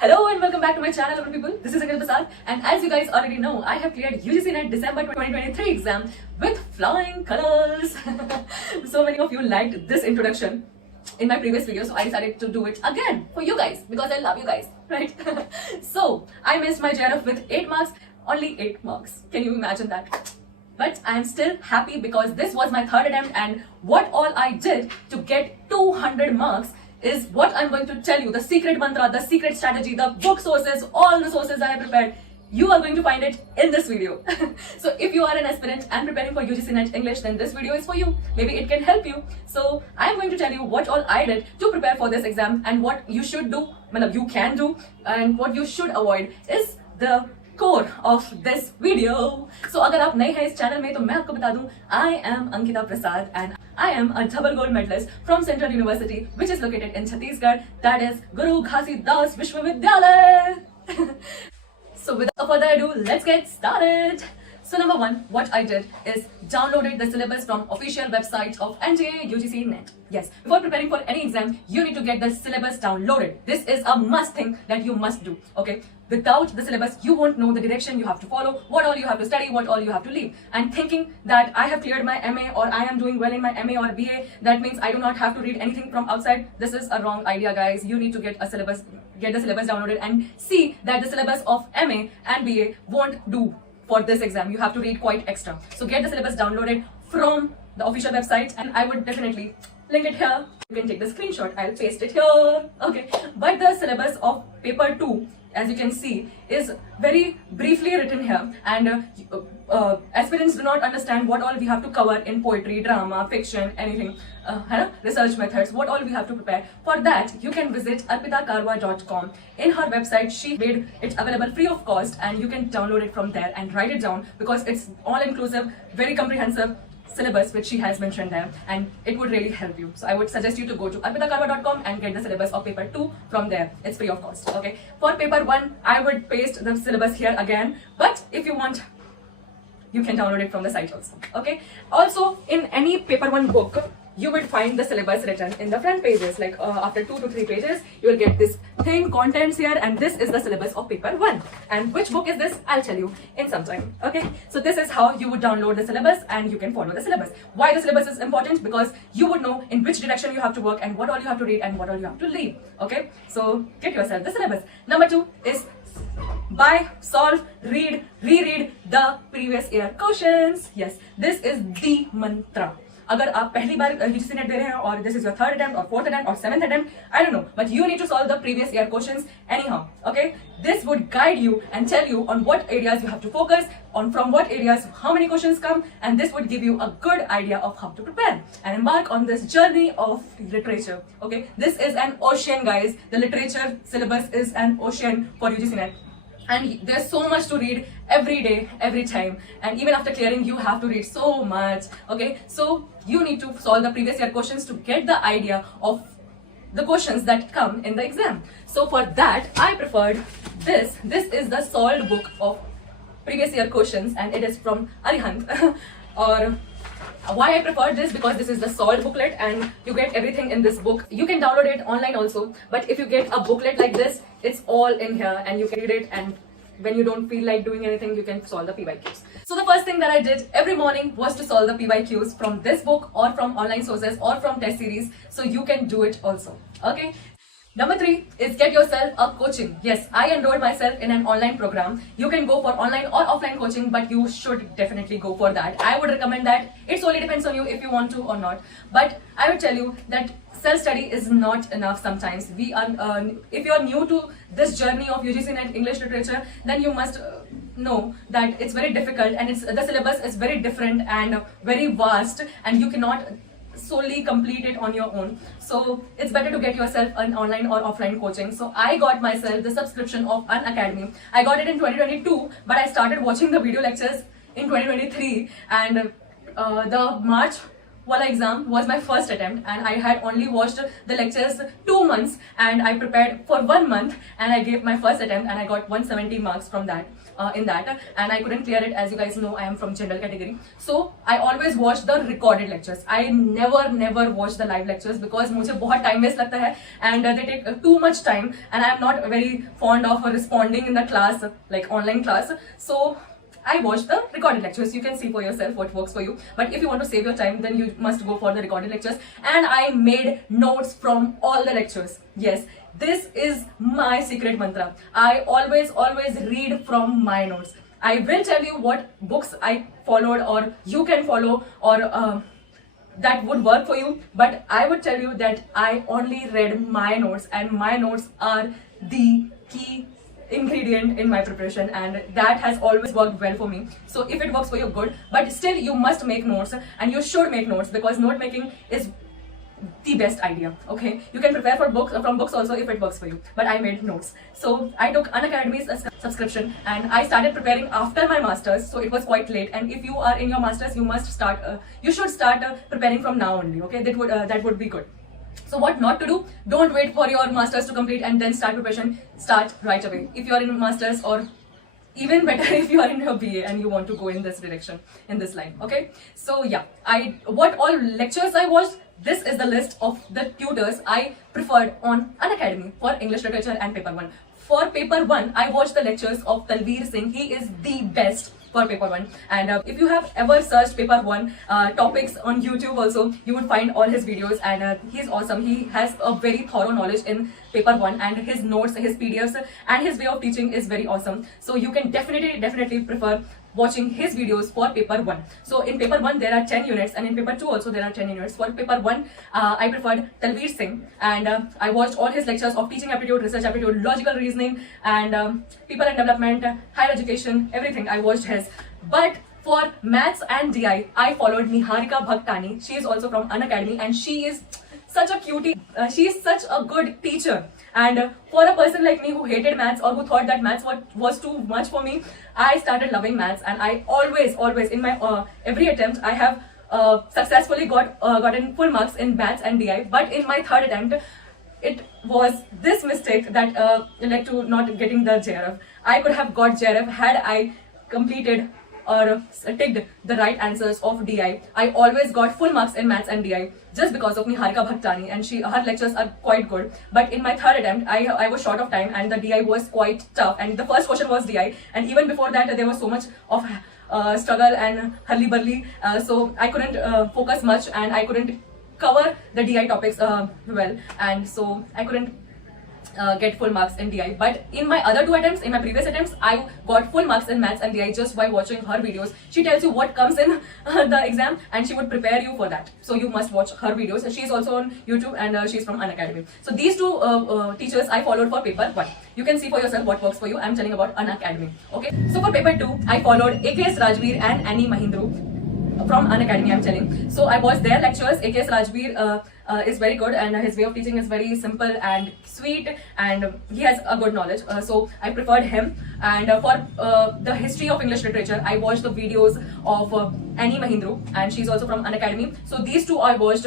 Hello and welcome back to my channel, people. This is Ankita Prasad, and as you guys already know, I have cleared UGC NET December 2023 exam with flying colors. So many of you liked this introduction in my previous video, so I decided to do it again for you guys because I love you guys, right? So I missed my JRF with 8 marks, only 8 marks. Can you imagine that? But I am still happy because this was my third attempt, and what all I did to get 200 marks is what I'm going to tell you. The secret mantra, the secret strategy, the book sources, all the sources I have prepared, you are going to find it in this video. So if you are an aspirant and preparing for UGC NET English, then this video is for you. Maybe it can help you. So I am going to tell you what all I did to prepare for this exam and what you should do, you can do, and what you should avoid is the core of this video. So अगर आप नए हैं इस channel में तो मैं आपको बता दूं, I am Ankita Prasad and I am a double gold medalist from Central University, which is located in Chhattisgarh. That is Guru Ghasidas Vishwavidyalaya. So without further ado, let's get started. So number one, what I did is downloaded the syllabus from official website of NTA UGC NET. Yes, before preparing for any exam, you need to get the syllabus downloaded. This is a must thing that you must do, okay? Without the syllabus, you won't know the direction you have to follow, what all you have to study, what all you have to leave. And thinking that I have cleared my MA or I am doing well in my MA or BA, that means I do not have to read anything from outside. This is a wrong idea, guys. You need to get the syllabus downloaded and see that the syllabus of MA and BA won't do for this exam. You have to read quite extra. So get the syllabus downloaded from the official website, and I would definitely link it here. You can take the screenshot, I'll paste it here. Okay, but the syllabus of paper 2, as you can see, is very briefly written here, and aspirants do not understand what all we have to cover in poetry, drama, fiction, anything, research methods, what all we have to prepare. For that, you can visit arpitakarwa.com. In her website, she made it available free of cost, and you can download it from there and write it down because it's all-inclusive, very comprehensive syllabus which she has mentioned there, and it would really help you. So I would suggest you to go to arpitakarwa.com and get the syllabus of paper 2 from there. It's free of cost. Okay, for paper 1 I would paste the syllabus here again, but if you want, you can download it from the site also. Okay, also in any paper 1 book, you will find the syllabus written in the front pages, like after 2 to 3 pages you will get this thing, contents here, and this is the syllabus of paper 1. And which book is this? I'll tell you in some time. Okay, so this is how you would download the syllabus and you can follow the syllabus. Why the syllabus is important? Because you would know in which direction you have to work and what all you have to read and what all you have to leave. Okay, so get yourself the syllabus. Number 2 is buy, solve, read, reread the previous year questions. Yes, this is the mantra. अगर आप पहली बार UGC NET दे रहे हैं और this is your third attempt or fourth attempt or seventh attempt, I don't know, but you need to solve the previous year questions anyhow. Okay, this would guide you and tell you on what areas you have to focus on, from what areas how many questions come, and this would give you a good idea of how to prepare and embark on this journey of literature. Okay, this is an ocean, guys. The literature syllabus is an ocean for UGC NET. And there's so much to read every day, every time. And even after clearing, you have to read so much. Okay, so you need to solve the previous year questions to get the idea of the questions that come in the exam. So for that, I preferred this. This is the solved book of previous year questions, and it is from Arihant. Or why I preferred this? Because this is the solved booklet and you get everything in this book. You can download it online also, but if you get a booklet like this, it's all in here and you can read it, and when you don't feel like doing anything, you can solve the PYQs. So the first thing that I did every morning was to solve the PYQs from this book or from online sources or from test series, so you can do it also. Okay. Number 3 is get yourself a coaching. Yes, I enrolled myself in an online program. You can go for online or offline coaching, but you should definitely go for that. I would recommend that. It solely depends on you if you want to or not. But I would tell you that self-study is not enough sometimes. If you are new to this journey of UGC NET English literature, then you must know that it's very difficult, and the syllabus is very different and very vast, and you cannot solely complete it on your own. So it's better to get yourself an online or offline coaching. So I got myself the subscription of an academy. I got it in 2022, but I started watching the video lectures in 2023, and the March wala exam was my first attempt, and I had only watched the lectures 2 months, and I prepared for 1 month, and I gave my first attempt, and I got 170 marks from that. In that, and I couldn't clear it. As you guys know, I am from general category, so I always watch the recorded lectures. I never watch the live lectures because मुझे बहुत time waste लगता है, and they take too much time, and I am not very fond of responding in the class, like online class. So I watch the recorded lectures. You can see for yourself what works for you. But if you want to save your time, then you must go for the recorded lectures. And I made notes from all the lectures. Yes, this is my secret mantra. I always read from my notes. I will tell you what books I followed, or you can follow, or that would work for you. But I would tell you that I only read my notes, and my notes are the key ingredient in my preparation, and that has always worked well for me. So if it works for you, good, but still you must make notes, and you should make notes, because note making is the best idea. Okay, you can prepare for books, from books also, if it works for you, but I made notes. So I took Unacademy's subscription, and I started preparing after my masters, so it was quite late. And if you are in your masters, you must start you should start preparing from now only. Okay, that would be good. So what not to do? Don't wait for your masters to complete and then start preparation. Start right away if you are in masters, or even better if you are in your BA and you want to go in this direction, in this line. Okay, so yeah, what all lectures I watched. This is the list of the tutors I preferred on Unacademy for English Literature and Paper 1. For Paper 1, I watched the lectures of Talveer Singh. He is the best for Paper 1. And if you have ever searched Paper 1 topics on YouTube also, you would find all his videos, and he's awesome. He has a very thorough knowledge in Paper 1, and his notes, his PDFs, and his way of teaching is very awesome. So you can definitely prefer watching his videos for Paper 1. So in Paper 1 there are 10 units, and in Paper 2 also there are 10 units. For Paper 1, I preferred Talveer Singh, and I watched all his lectures of teaching aptitude, research aptitude, logical reasoning, and people and development, higher education, everything I watched his. But for maths and DI, I followed Niharika Bhaktani. She is also from Unacademy, and she is such a cutie. She is such a good teacher. And for a person like me who hated maths, or who thought that maths was too much for me, I started loving maths, and I always in my every attempt I have successfully gotten full marks in maths and DI. But in my third attempt, it was this mistake that led to not getting the JRF. I could have got JRF had I completed or ticked the right answers of DI. I always got full marks in maths and DI just because of Niharika Bhaktani, and her lectures are quite good. But in my third attempt, I was short of time, and the DI was quite tough, and the first question was DI, and even before that there was so much of struggle and hurly-burly, so I couldn't focus much, and I couldn't cover the DI topics well, and so I couldn't get full marks in DI. But in my other two attempts, in my previous attempts, I got full marks in maths and DI just by watching her videos. She tells you what comes in the exam, and she would prepare you for that. So you must watch her videos. She is also on YouTube, and she's from Unacademy. So these two teachers I followed for Paper 1. You can see for yourself what works for you. I'm telling about Unacademy. Okay. So for Paper 2, I followed AKS Rajveer and Annie Mahindru from Unacademy, I'm telling. So I watched their lectures. AKS Rajveer is very good, and his way of teaching is very simple and sweet, and he has a good knowledge. So I preferred him. And for the history of English literature, I watched the videos of Annie Mahindru, and she's also from Unacademy. So these two I watched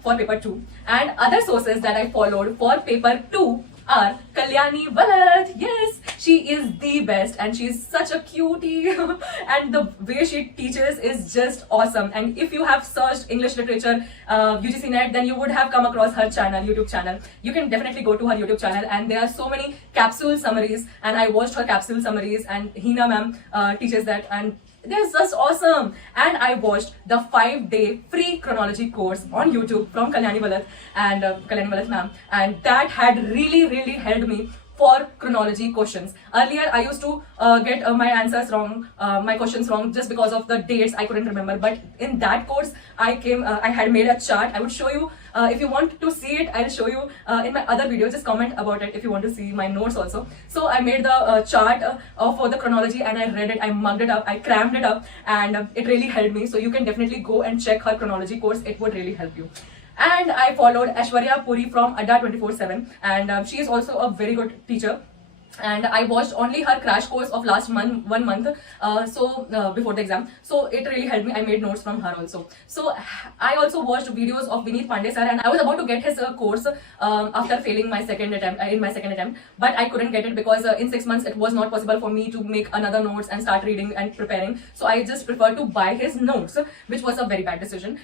for Paper 2. And other sources that I followed for Paper 2 are Kalani Maam. Yes, she is the best, and she's such a cutie and the way she teaches is just awesome. And if you have searched English literature UGC NET, then you would have come across her channel, YouTube channel. You can definitely go to her YouTube channel, and there are so many capsule summaries, and I watched her capsule summaries, and Hina ma'am teaches that, and they're just awesome. And I watched the 5-day free chronology course on YouTube from Kalani Maam and Kalani ma'am, and that had really helped me for chronology questions. Earlier, I used to get my answers wrong, my questions wrong, just because of the dates I couldn't remember. But in that course, I had made a chart. I would show you, if you want to see it, I'll show you in my other video. Just comment about it if you want to see my notes also. So I made the chart for the chronology, and I read it, I mugged it up, I crammed it up, and it really helped me. So you can definitely go and check her chronology course. It would really help you. And I followed Ashwaria Puri from Adda 24/7, and she is also a very good teacher. and I watched only her crash course of last month, 1 month, before the exam. So it really helped me. I made notes from her also. So I also watched videos of Vineet Pandey sir, and I was about to get his course after failing my second attempt, but I couldn't get it because in 6 months it was not possible for me to make another notes and start reading and preparing. So I just preferred to buy his notes, which was a very bad decision.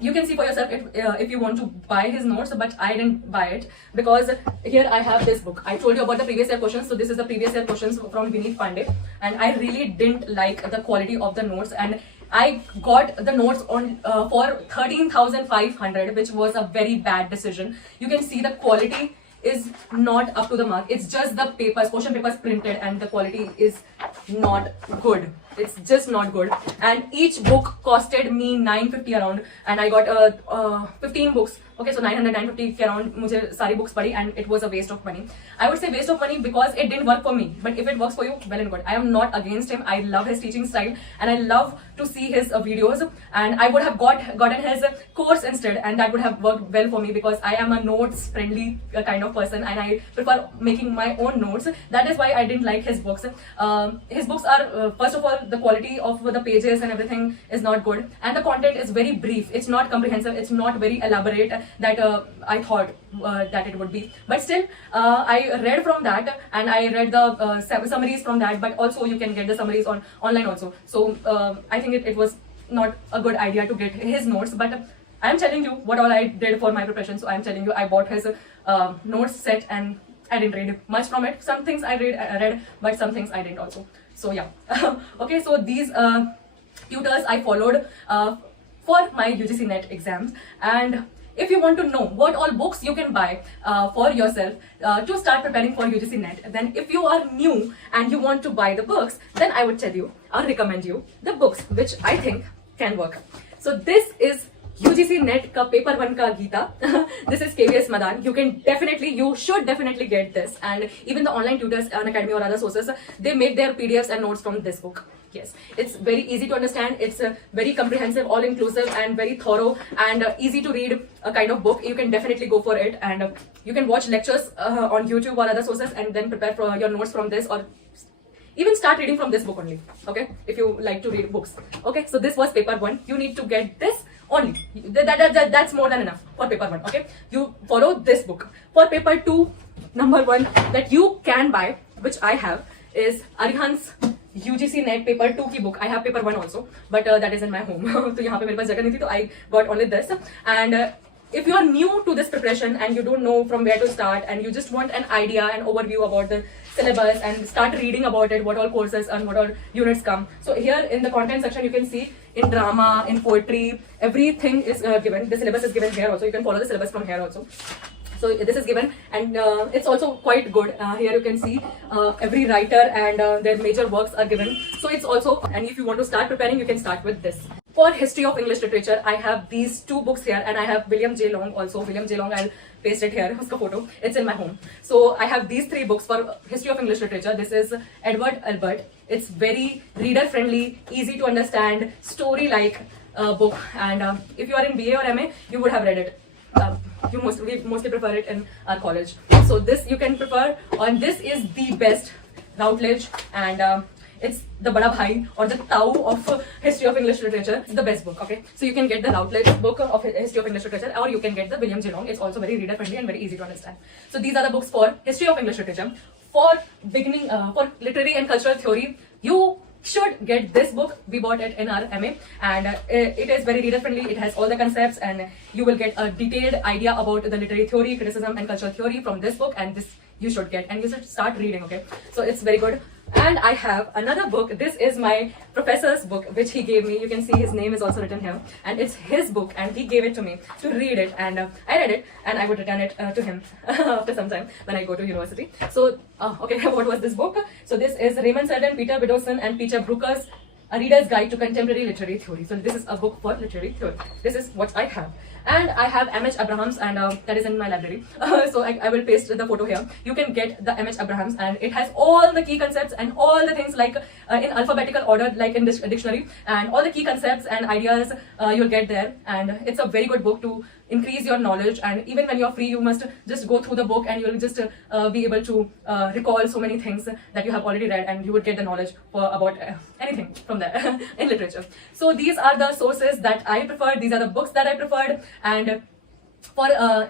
You can see for yourself if you want to buy his notes, but I didn't buy it because here I have this book. I told you about the previous year questions. So this is the previous year questions from Vineet Pandey, and I really didn't like the quality of the notes, and I got the notes on for 13,500, which was a very bad decision. You can see the quality is not up to the mark. It's just the papers, question papers printed, and the quality is not good. It's just not good. And each book costed me 950 around, and I got 15 books. Okay, so 900, 950 के around मुझे सारी books पढ़ी, and it was a waste of money. I would say waste of money because it didn't work for me. But if it works for you, well and good. I am not against him. I love his teaching style, and I love to see his videos. And I would have gotten his course instead, and that would have worked well for me because I am a notes friendly kind of person, and I prefer making my own notes. That is why I didn't like his books. His books are first of all, the quality of the pages and everything is not good, and the content is very brief. It's not comprehensive. It's not very elaborate that I thought that it would be. But still, I read from that, and I read the summaries from that. But also, you can get the summaries online also. So I think it was not a good idea to get his notes. But I am telling you what all I did for my preparation. So I am telling you, I bought his notes set, and I didn't read much from it. Some things I read, but some things I didn't also. So yeah. Okay, so these tutors I followed for my UGC NET exams. And if you want to know what all books you can buy for yourself to start preparing for UGC NET, then if you are new and you want to buy the books, then I would tell you or recommend you the books which I think can work. So this is UGC NET का paper 1 का Gita. This is KVS Madan. You should definitely get this. And even the online tutors, Unacademy or other sources, they make their PDFs and notes from this book. Yes, it's very easy to understand. It's very comprehensive, all-inclusive, and very thorough, and easy to read kind of book. You can definitely go for it, and you can watch lectures on YouTube or other sources, and then prepare for your notes from this, or even start reading from this book only. Okay, if you like to read books. Okay, so this was paper 1. You need to get this only. That's more than enough for paper 1. Okay, you follow this book. For paper 2, number 1 that you can buy, which I have, is Arihan's UGC NET paper 2 की book. I have paper 1 also, but that is in my home. तो यहाँ पे मेरे पास जगह नहीं थी, तो I got only this. And if you are new to this preparation and you don't know from where to start, and you just want an idea and overview about the syllabus and start reading about it, what all courses and what all units come. So here in the content section, you can see in drama, in poetry, everything is given. The syllabus is given here also. You can follow the syllabus from here also. So this is given, and it's also quite good. Here you can see every writer and their major works are given. So it's also, and if you want to start preparing, you can start with this. For history of English literature, I have these 2 books here, and I have William J. Long also. William J. Long, I'll paste it here. Uska photo. It's in my home. So I have these 3 books for history of English literature. This is Edward Albert. It's very reader friendly, easy to understand, story like book. And if you are in BA or MA, you would have read it. We mostly prefer it in our college. So this you can prefer, and this is the best Routledge, and it's the Bada Bhai or the Tao of history of English literature. It's the best book. Okay, so you can get the Routledge book of history of English literature, or you can get the William J. Long. It's also very reader friendly and very easy to understand. So these are the books for history of English literature. For beginning, for literary and cultural theory, you should get this book. We bought it in our MA, and it is very reader friendly. It has all the concepts, and you will get a detailed idea about the literary theory, criticism, and cultural theory from this book. And this you should get, and you should start reading. Okay, so it's very good. And I have another book. This is my professor's book, which he gave me. You can see his name is also written here, and it's his book, and he gave it to me to read it. And I read it, and I would return it to him after some time when I go to university. So okay, what was this book? So this is Raymond Selden, Peter Widdowson, and Peter Brooker's A Reader's Guide to Contemporary Literary Theory. So this is a book for literary theory. This is what I have. And I have M.H. Abrahams, and that is in my library. So I will paste the photo here. You can get the M.H. Abrahams, and it has all the key concepts and all the things like in alphabetical order, like in this dictionary, and all the key concepts and ideas you'll get there. And it's a very good book to increase your knowledge, and even when you're free you must just go through the book and you'll just be able to recall so many things that you have already read, and you would get the knowledge about anything from there in literature. So these are the sources that I preferred, these are the books that I preferred. And for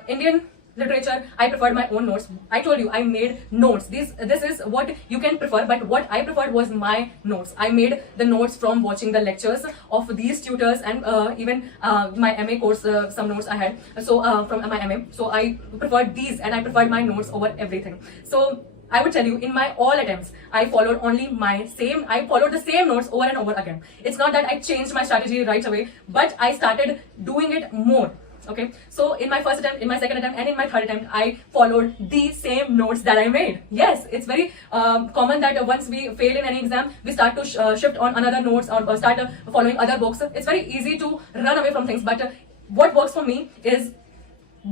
Indian literature, I preferred my own notes. I told you I made notes. This is what you can prefer, but what I preferred was my notes. I made the notes from watching the lectures of these tutors, and even my MA course, some notes I had, so from my MA. So I preferred these, and I preferred my notes over everything. So I would tell you, in my all attempts, I followed I followed the same notes over and over again. It's not that I changed my strategy right away, but I started doing it more. Okay, so in my first attempt, in my second attempt, and in my third attempt, I followed the same notes that I made. Yes, it's very common that once we fail in any exam, we start to shift on another notes, or start following other books. It's very easy to run away from things, but what works for me is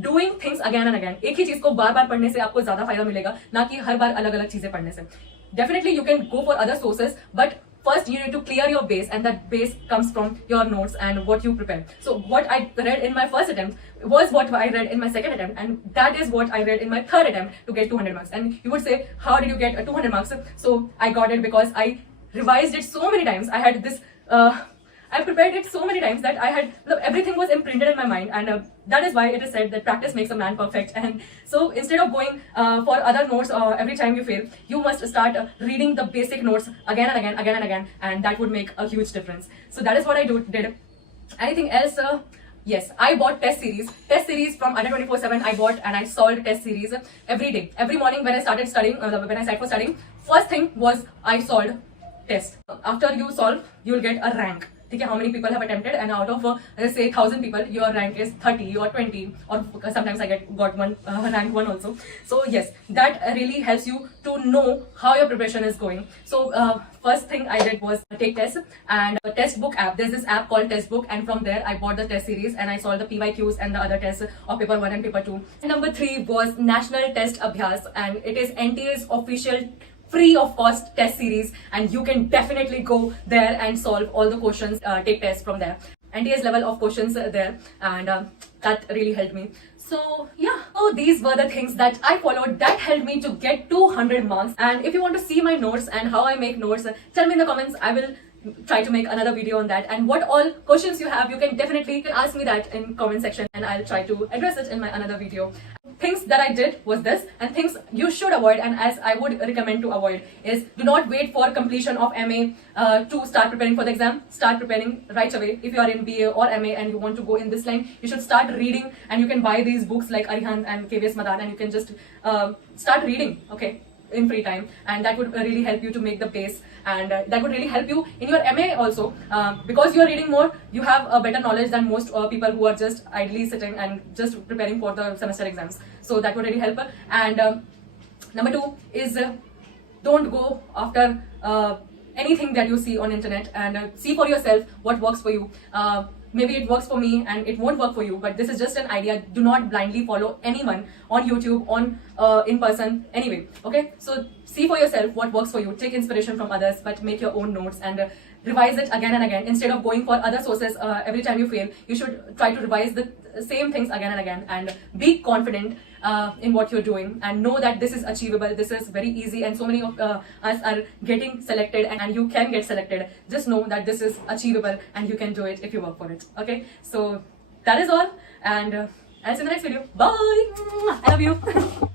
doing things again and again. एक ही चीज को बार बार पढ़ने से आपको ज्यादा फायदा मिलेगा, ना कि हर बार अलग अलग चीजें पढ़ने से. Definitely you can go for other sources, but first you need to clear your base, and that base comes from your notes and what you prepare. So what I read in my first attempt was what I read in my second attempt, and that is what I read in my third attempt to get 200 marks. And you would say, how did you get 200 marks? So I got it because I revised it so many times. I had this I prepared it so many times that I had, everything was imprinted in my mind, and that is why it is said that practice makes a man perfect. And so instead of going for other notes every time you fail, you must start reading the basic notes again and again, and that would make a huge difference. So that is what I did. Anything else? Yes, I bought test series from under 24/7. I bought and I solved test series every day. Every morning when I started studying, when I sat for studying, first thing was I solved test. After you solve, you will get a rank. Okay, how many people have attempted, and out of let's say 1,000 people, your rank is 30 or 20, or sometimes I got one rank 1 also. So yes, that really helps you to know how your preparation is going. So first thing I did was take tests, and a test book app. There's this app called Test Book, and from there I bought the test series and I solved the PYQs and the other tests of paper 1 and paper 2. And number 3 was National Test Abhyas, and it is NTA's official free of cost test series, and you can definitely go there and solve all the questions, take tests from there. NTA's level of questions there, and that really helped me. So yeah, so these were the things that I followed that helped me to get 200 marks. And if you want to see my notes and how I make notes, tell me in the comments. I will try to make another video on that, and what all questions you have, you can definitely ask me that in comment section, and I'll try to address it in my another video. Things that I did was this, and things you should avoid, and as I would recommend to avoid, is do not wait for completion of MA to start preparing for the exam. Start preparing right away. If you are in BA or MA and you want to go in this line, you should start reading, and you can buy these books like Arihant and KVS Madan, and you can just start reading, okay, in free time, and that would really help you to make the base, and that would really help you in your MA also, because you are reading more, you have a better knowledge than most people who are just idly sitting and just preparing for the semester exams. So that would really help. And number 2 is don't go after anything that you see on internet, and see for yourself what works for you. Maybe it works for me and it won't work for you, but this is just an idea. Do not blindly follow anyone on YouTube, on in person, anyway. Okay, so see for yourself what works for you. Take inspiration from others, but make your own notes and revise it again and again. Instead of going for other sources every time you fail, you should try to revise the same things again and again, and be confident in what you're doing, and know that this is achievable, this is very easy, and so many of us are getting selected, and you can get selected. Just know that this is achievable and you can do it if you work for it. Okay, so that is all, and I'll see you in the next video. Bye. I love you.